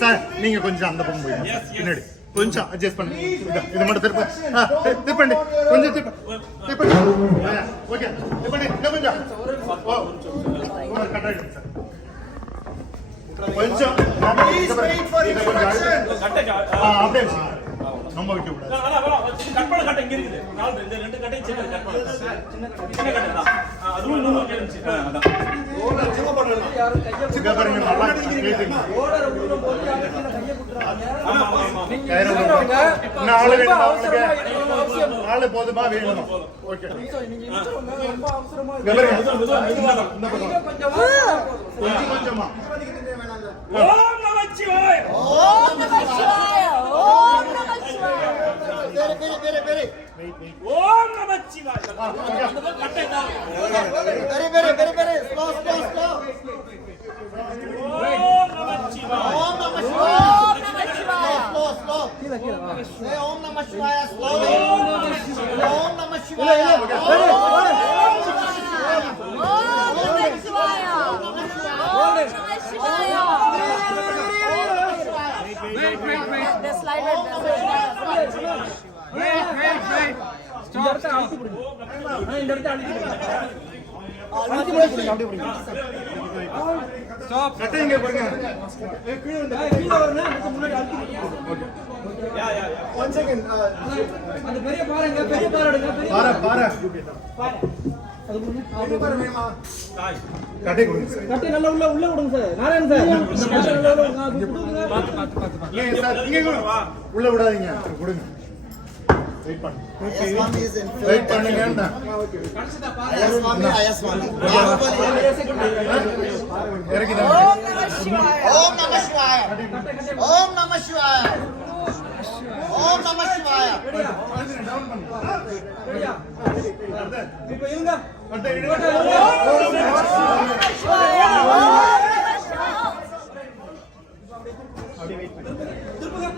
Sir நீங்க கொஞ்சம் அந்த பக்கம் போய் பின்னாடி கொஞ்சம் அட்ஜஸ்ட் பண்ணுங்க. இது மட்டும் திருப்பண்டி கொஞ்சம் திருப்பண்டி. ஓகே திருப்பண்டி இன்னும் கொஞ்சம் கட்டாயிடும் சார். கொஞ்சம் அப்படியே ரொம்ப வைக்க கூடாது. கட் பண்ண கட்ட இங்க இருக்குது. இந்த ரெண்டு கட்டையும் சின்ன கட் பண்ணு. சின்ன கட்ட தான். அதுவும் நூறு இருந்துச்சு. அதான். ஓட சும்மா பண்ணலாம். யாரும் கைய சின்ன பாருங்க நல்லா கேக்குங்க. ஓடற உள்ள போய் யாரும் கீழ கைய குத்துறாங்க. ஆமா ஆமா. நாலு வேணும் நாலு போதுமா வேணும். ஓகே. நீங்க இன்ட்ரோங்க ரொம்ப அவசரமா இந்த பக்கம் கொஞ்சம் கொஞ்சமா. ஓம் நமச்சிவாய. ஓம் நமச்சிவாய. ஓம் நமச்சிவாய. ஓம் நமச்சிவாய. கட்டை தான். very slow. Om Namachivaya. Om Namachivaya. Slow. Say Om Namah Shivaya slowly. Om Namah Shivaya. Om Namah Shivaya. Wait. The slide. Wait. Stop. இந்த இடத்துல ஸ்டாப். கட்டை இங்க பாருங்க. கீழ வரணும். முன்னாடி அழுத்தி. ஓகே. யா. 1 செகண்ட். அந்த பெரிய பாருங்க. பெரிய பாரு எடுங்க. பாரு. அது முன்னாடி பாரு வேமா. கட்டை கொடுங்க சார். கட்டை நல்லா உள்ள விடுங்க சார். நாராயணன் சார். பாத்து. ஏன் சார் இங்க உள்ள விடாதீங்க. கொடுங்க. வெயிட் பண்ணுங்க. வெயிட் பண்ணுங்க. ஓகே. Swami. இறக்கிதா. Om Namah Shivaya. Om Namah Shivaya. Down பண்ணுங்க. இப்போ இவங்க கட்டை இடுங்க. திருப்புங்க.